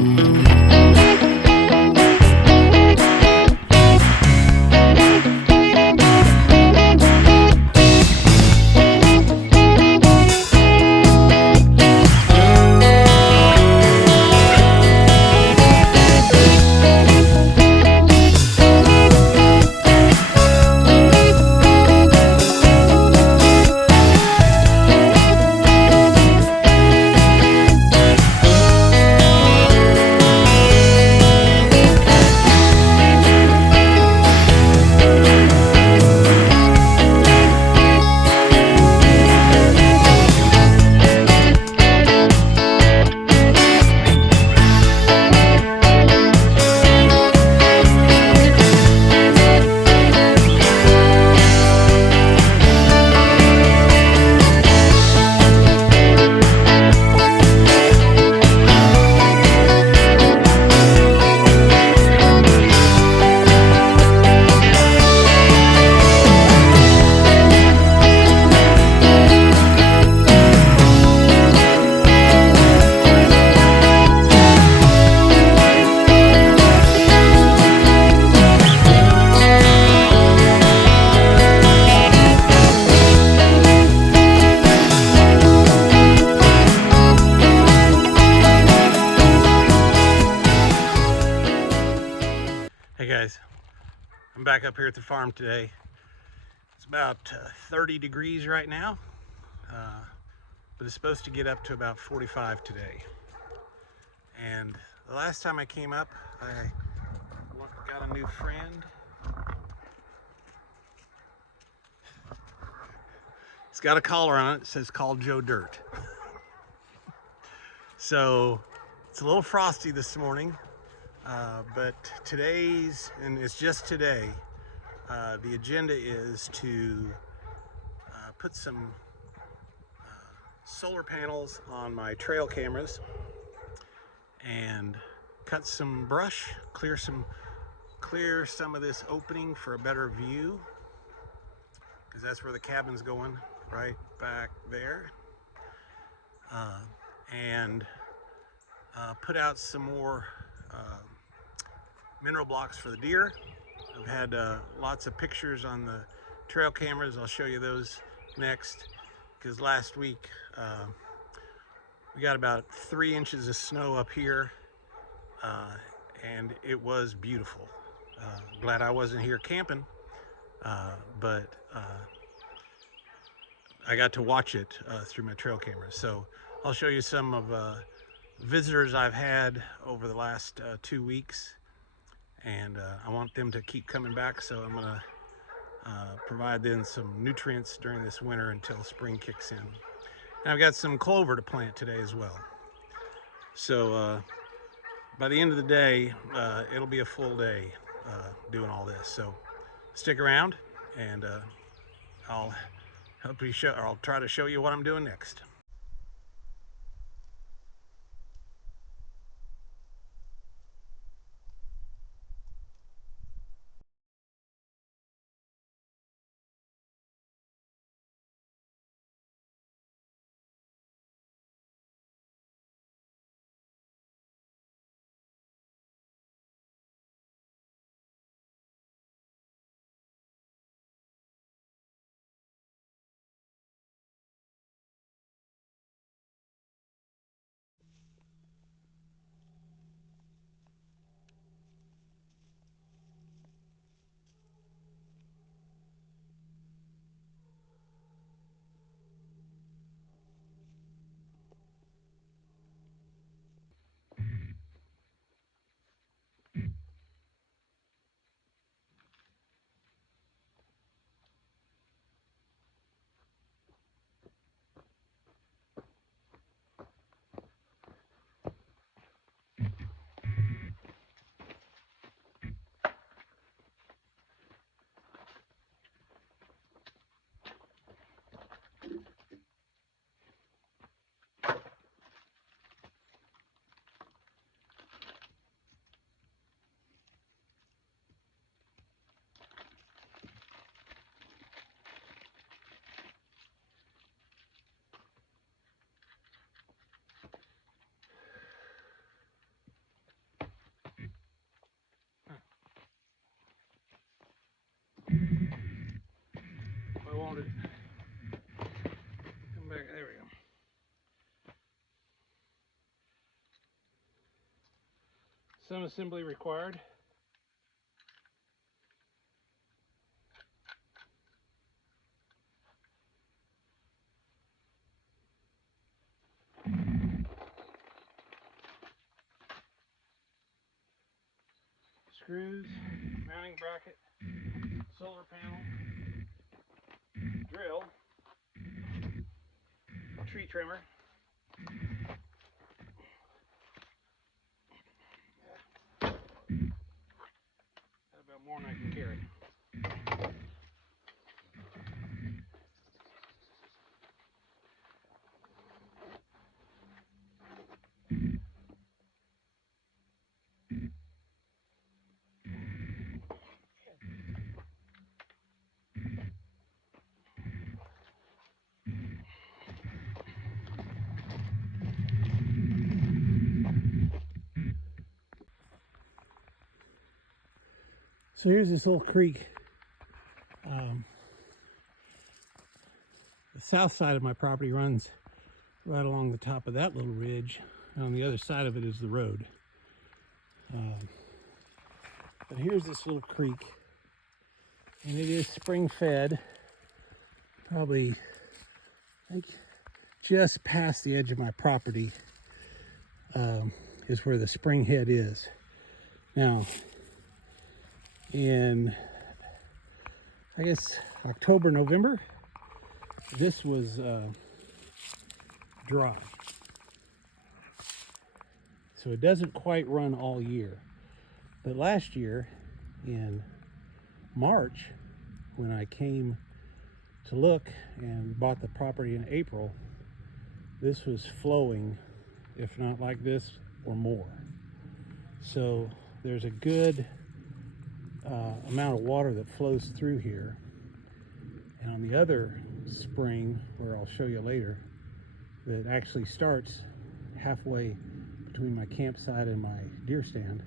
Hey guys, I'm back up here at the farm today. It's about 30 degrees right now, but it's supposed to get up to about 45 today. And the last time I came up, I got a new friend. It's got a collar on it. It says "Call Joe Dirt." So it's a little frosty this morning, but today's, and it's just today, the agenda is to put some solar panels on my trail cameras and cut some brush, clear some of this opening for a better view, because that's where the cabin's going, right back there. And put out some more mineral blocks for the deer. I've had lots of pictures on the trail cameras. I'll show you those next, because last week we got about 3 inches of snow up here, and it was beautiful. Glad I wasn't here camping, but I got to watch it through my trail cameras. So I'll show you some of visitors I've had over the last 2 weeks, and I want them to keep coming back, so I'm gonna provide them some nutrients during this winter until spring kicks in. And I've got some clover to plant today as well. So by the end of the day, it'll be a full day doing all this. So stick around, and I'll try to show you what I'm doing next. Some assembly required. Screws, mounting bracket, solar panel, drill, tree trimmer, that's about more than I can carry. So here's this little creek. The south side of my property runs right along the top of that little ridge, and on the other side of it is the road. But here's this little creek, and it is spring fed. Probably, I think, just past the edge of my property is where the springhead is. Now, in, I guess, October, November, this was dry. So it doesn't quite run all year. But last year, in March, when I came to look and bought the property in April, this was flowing, if not like this, or more. So there's a good amount of water that flows through here. And on the other spring, where I'll show you later, that actually starts halfway between my campsite and my deer stand,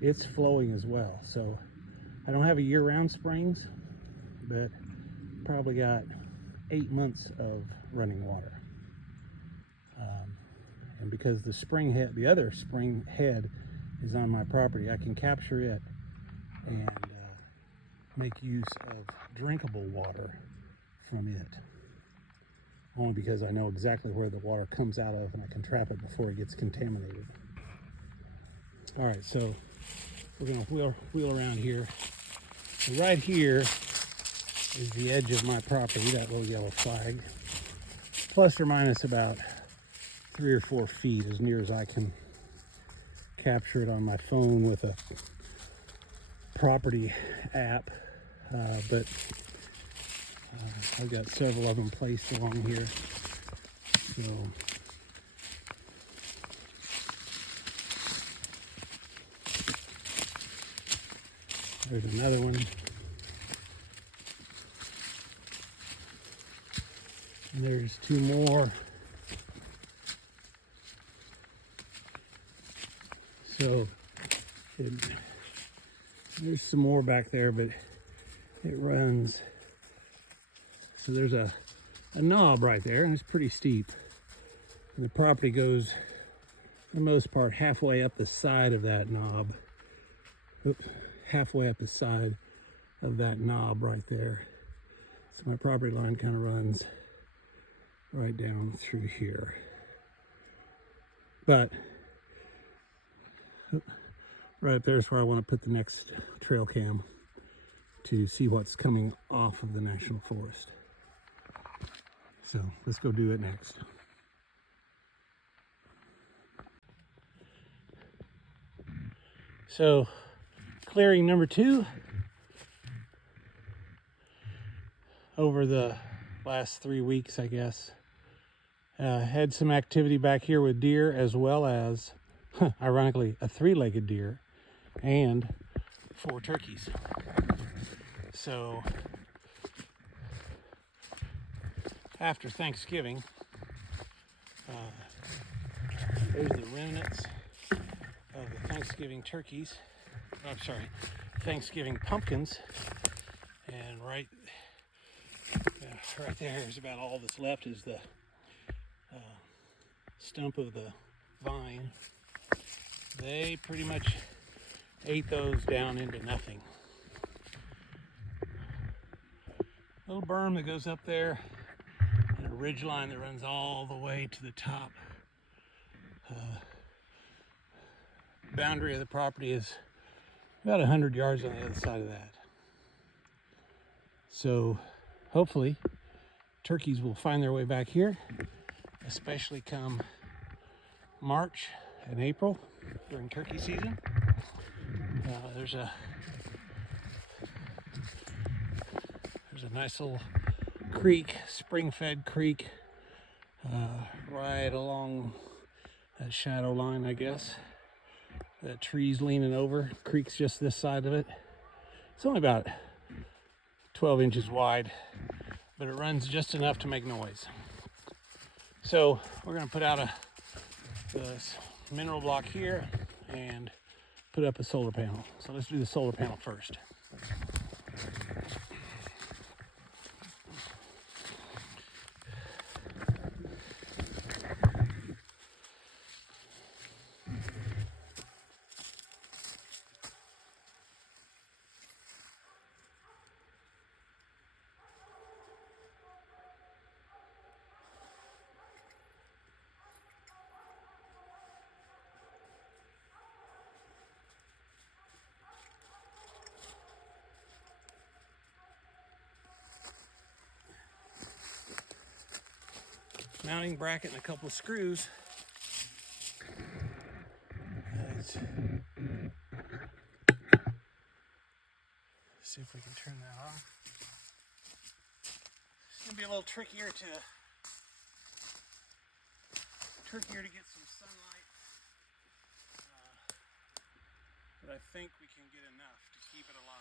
it's flowing as well. So I don't have a year-round springs, but probably got 8 months of running water. And because the spring head, the other spring head, is on my property, I can capture it and make use of drinkable water from it. Only because I know exactly where the water comes out of, and I can trap it before it gets contaminated. All right, so we're gonna wheel around here. So right here is the edge of my property, that little yellow flag, plus or minus about 3 or 4 feet, as near as I can capture it on my phone with a property app. But I've got several of them placed along here. So there's another one. And there's 2 more. So there's some more back there, but it runs. So there's a knob right there, and it's pretty steep. And the property goes, for the most part, halfway up the side of that knob. Oops, halfway up the side of that knob right there. So my property line kind of runs right down through here. But right up there is where I want to put the next trail cam to see what's coming off of the National Forest. So let's go do it next. So clearing number 2. Over the last 3 weeks, I guess. Had some activity back here with deer, as well as, ironically, a 3-legged deer and 4 turkeys. So after Thanksgiving, there's the remnants of the Thanksgiving turkeys. I'm sorry, Thanksgiving pumpkins. And right there is about all that's left, is the stump of the vine They pretty much ate those down into nothing. Little berm that goes up there, and a ridge line that runs all the way to the top. Boundary of the property is about 100 yards on the other side of that. So hopefully turkeys will find their way back here, especially come March and April during turkey season. There's a nice little creek, spring-fed creek, right along that shadow line, I guess. That tree's leaning over. Creek's just this side of it. It's only about 12 inches wide, but it runs just enough to make noise. So we're going to put out this mineral block here and put up a solar panel. So let's do the solar panel first. Mounting bracket and a couple of screws. Let's see if we can turn that on. It's gonna be a little trickier to get some sunlight, but I think we can get enough to keep it alive.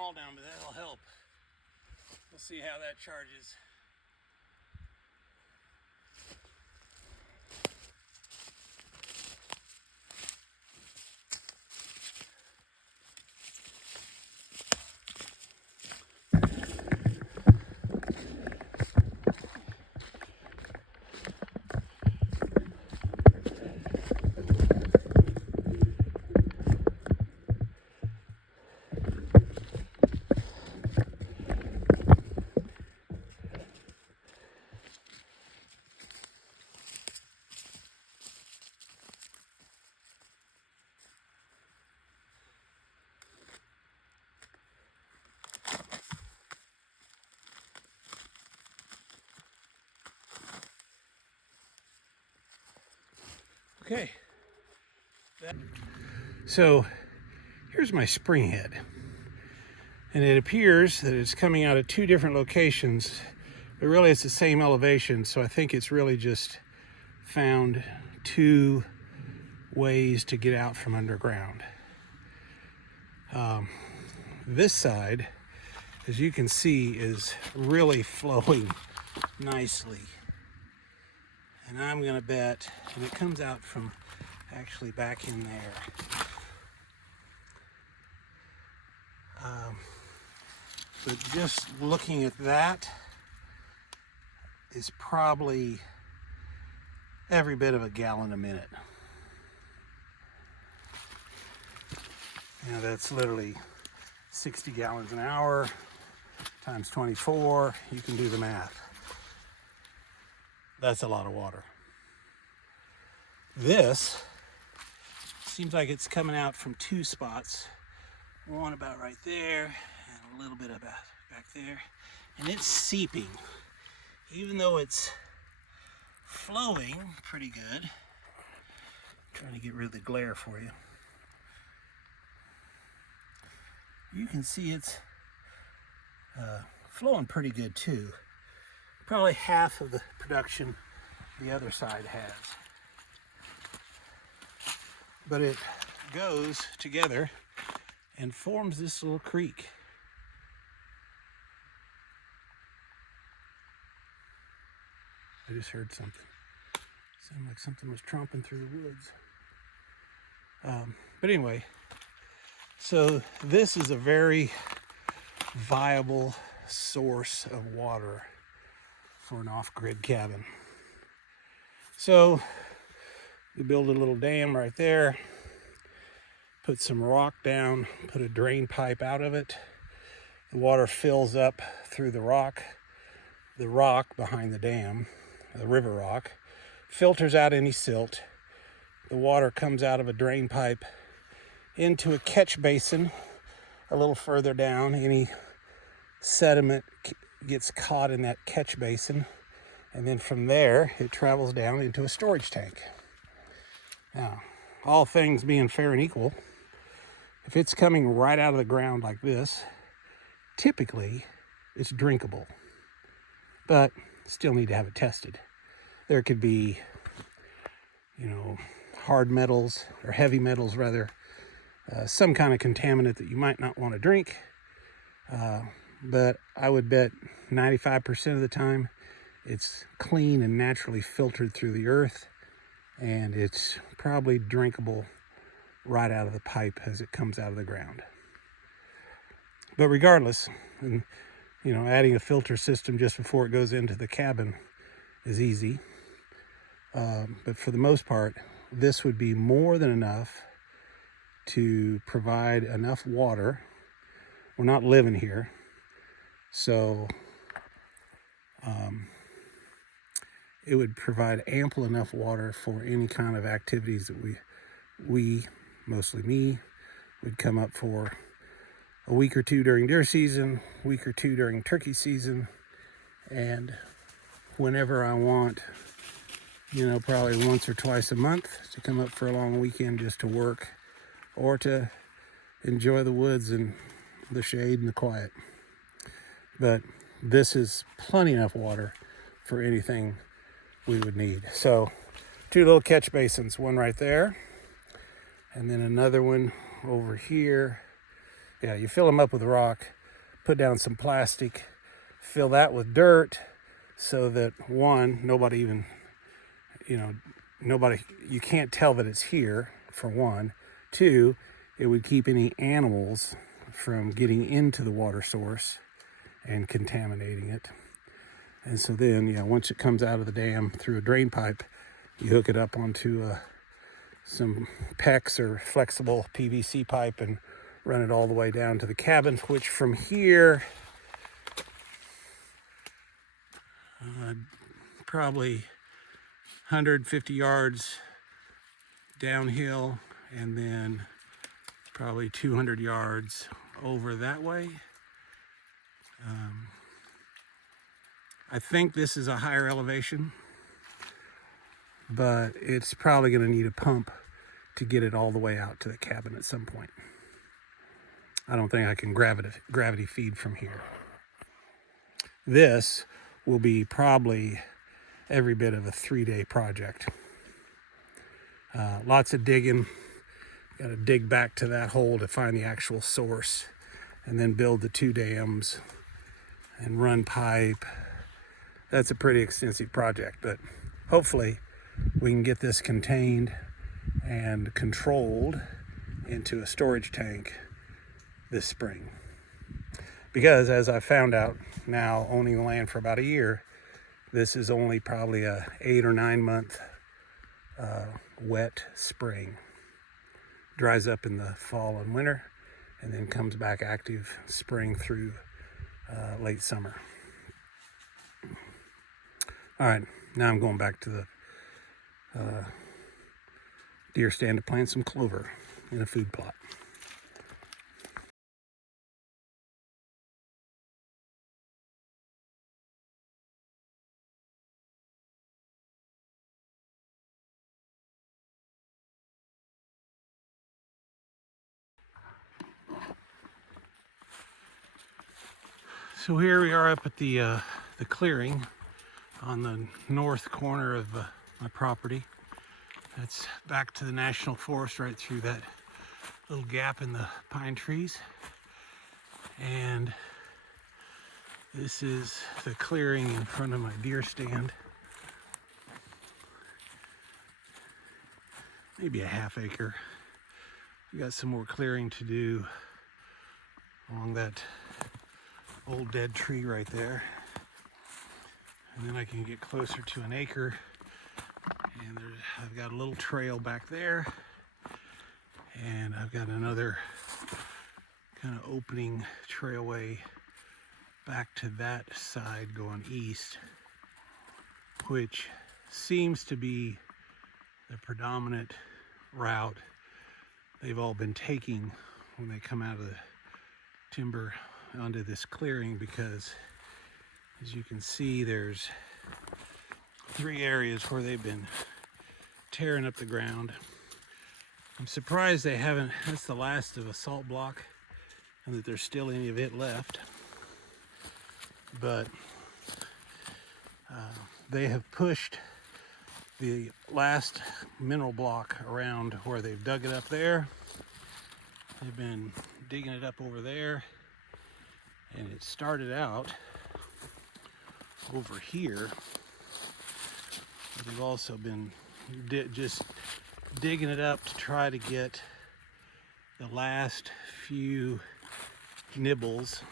all down, but that'll help. We'll see how that charges. Okay. So here's my springhead. And it appears that it's coming out of two different locations, but really it's the same elevation. So I think it's really just found two ways to get out from underground. This side, as you can see, is really flowing nicely. And I'm gonna bet, and it comes out from actually back in there. But just looking at that is probably every bit of a gallon a minute. Now that's literally 60 gallons an hour times 24. You can do the math. That's a lot of water. This seems like it's coming out from two spots. One about right there and a little bit about back there. And it's seeping. Even though it's flowing pretty good. I'm trying to get rid of the glare for you. You can see it's flowing pretty good too. Probably half of the production the other side has. But it goes together and forms this little creek. I just heard something. Sounded like something was tromping through the woods. But anyway, so this is a very viable source of water for an off-grid cabin. So we build a little dam right there, put some rock down, put a drain pipe out of it. The water fills up through the rock behind the dam, the river rock, filters out any silt. The water comes out of a drain pipe into a catch basin a little further down. Any sediment gets caught in that catch basin, and then from there it travels down into a storage tank. Now, all things being fair and equal, if it's coming right out of the ground like this, typically it's drinkable, but still need to have it tested. There could be, hard metals, or heavy metals rather, some kind of contaminant that you might not want to drink, but I would bet 95% of the time it's clean and naturally filtered through the earth, and it's probably drinkable right out of the pipe as it comes out of the ground. But regardless, adding a filter system just before it goes into the cabin is easy. But for the most part, this would be more than enough to provide enough water. We're not living here, so it would provide ample enough water for any kind of activities that we, mostly me, would come up for a week or two during deer season, a week or two during turkey season, and whenever I want, probably once or twice a month to come up for a long weekend just to work or to enjoy the woods and the shade and the quiet. But this is plenty enough water for anything we would need. So 2 little catch basins, one right there, and then another one over here. Yeah, you fill them up with rock, put down some plastic, fill that with dirt, so that one, nobody even, you can't tell that it's here, for one. Two, it would keep any animals from getting into the water source and contaminating it. And so then, once it comes out of the dam through a drain pipe, you hook it up onto some PEX or flexible PVC pipe and run it all the way down to the cabin, which from here, probably 150 yards downhill, and then probably 200 yards over that way. I think this is a higher elevation, but it's probably going to need a pump to get it all the way out to the cabin at some point. I don't think I can gravity feed from here. This will be probably every bit of a 3-day project. Lots of digging. Got to dig back to that hole to find the actual source, and then build the 2 dams and run pipe. That's a pretty extensive project, but hopefully we can get this contained and controlled into a storage tank this spring. Because as I found out now, owning the land for about a year, this is only probably a 8 or 9 month wet spring. Dries up in the fall and winter, and then comes back active spring through late summer. All right, now I'm going back to the deer stand to plant some clover in a food plot. So here we are up at the clearing on the north corner of my property. That's back to the National Forest, right through that little gap in the pine trees. And this is the clearing in front of my deer stand. Maybe a half acre. We got some more clearing to do along that old dead tree right there. And then I can get closer to an acre. And I've got a little trail back there. And I've got another kind of opening trailway back to that side going east, which seems to be the predominant route they've all been taking when they come out of the timber onto this clearing, because as you can see, there's 3 areas where they've been tearing up the ground. I'm surprised they haven't, that's the last of a salt block, and that there's still any of it left. But they have pushed the last mineral block around where they've dug it up there. They've been digging it up over there, and it started out over here. But they've also been just digging it up to try to get the last few nibbles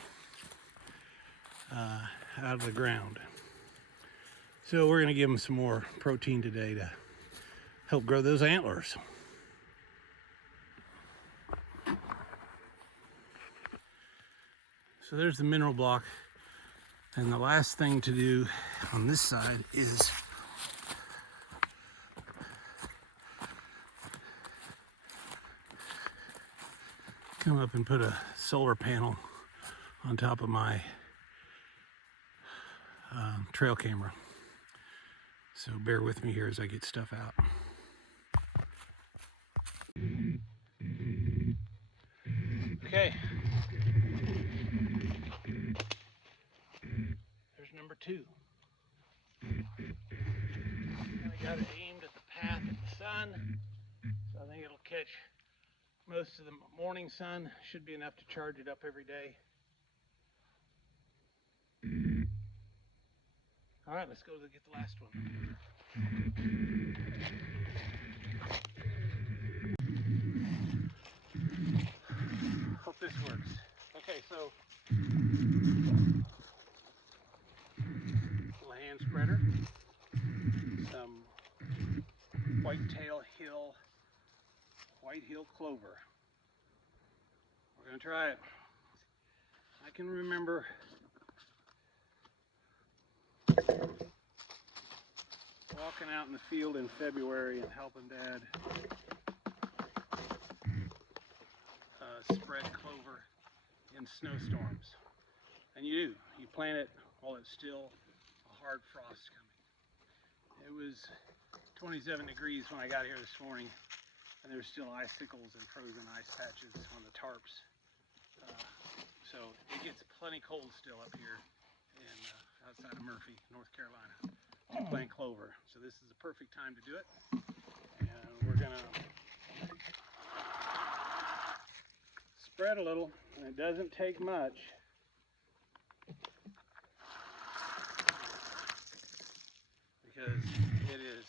out of the ground. So we're going to give them some more protein today to help grow those antlers. So there's the mineral block, and the last thing to do on this side is come up and put a solar panel on top of my trail camera. So bear with me here as I get stuff out. Okay. There's number 2. I got it aimed at the path of the sun, so I think it'll catch most of the morning sun. Should be enough to charge it up every day. All right, let's go to get the last one. Hope this works. Okay, so little hand spreader, some whitetail clover. We're gonna try it. I can remember walking out in the field in February and helping Dad spread clover in snowstorms. And you plant it while it's still a hard frost coming. It was 27 degrees when I got here this morning, and there's still icicles and frozen ice patches on the tarps. So it gets plenty cold still up here in outside of Murphy, North Carolina, to plant clover. So this is the perfect time to do it. And we're gonna spread a little, and it doesn't take much. Because it is,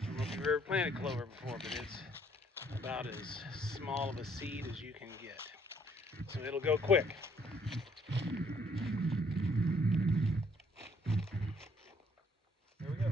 I don't know if you've ever planted clover before, but it's about as small of a seed as you can get. So it'll go quick. There we go.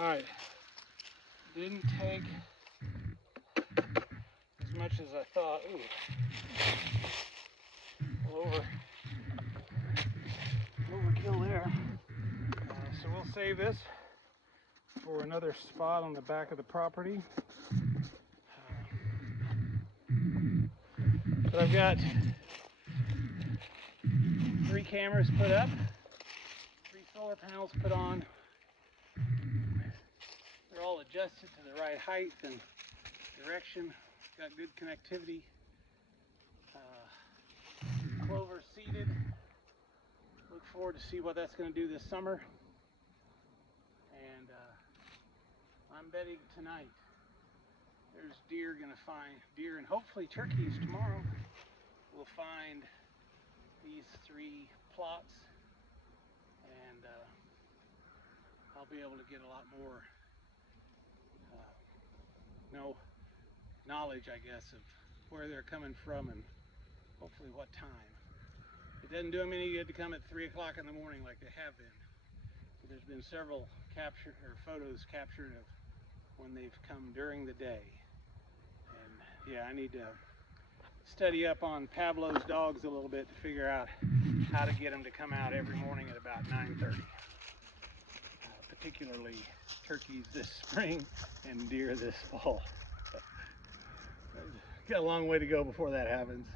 All right, didn't take as much as I thought. Ooh, overkill there. So we'll save this for another spot on the back of the property. But I've got 3 cameras put up, 3 solar panels put on. They're all adjusted to the right height and direction. Got good connectivity. Clover seeded. Look forward to see what that's going to do this summer. And I'm betting tonight there's deer and hopefully turkeys tomorrow. We'll find these 3 plots, and I'll be able to get a lot more knowledge, I guess, of where they're coming from and hopefully what time. It doesn't do them any good to come at 3 o'clock in the morning like they have been. So there's been several photos captured of when they've come during the day. And yeah, I need to study up on Pablo's dogs a little bit to figure out how to get them to come out every morning at about 9:30. Particularly turkeys this spring and deer this fall. Got a long way to go before that happens.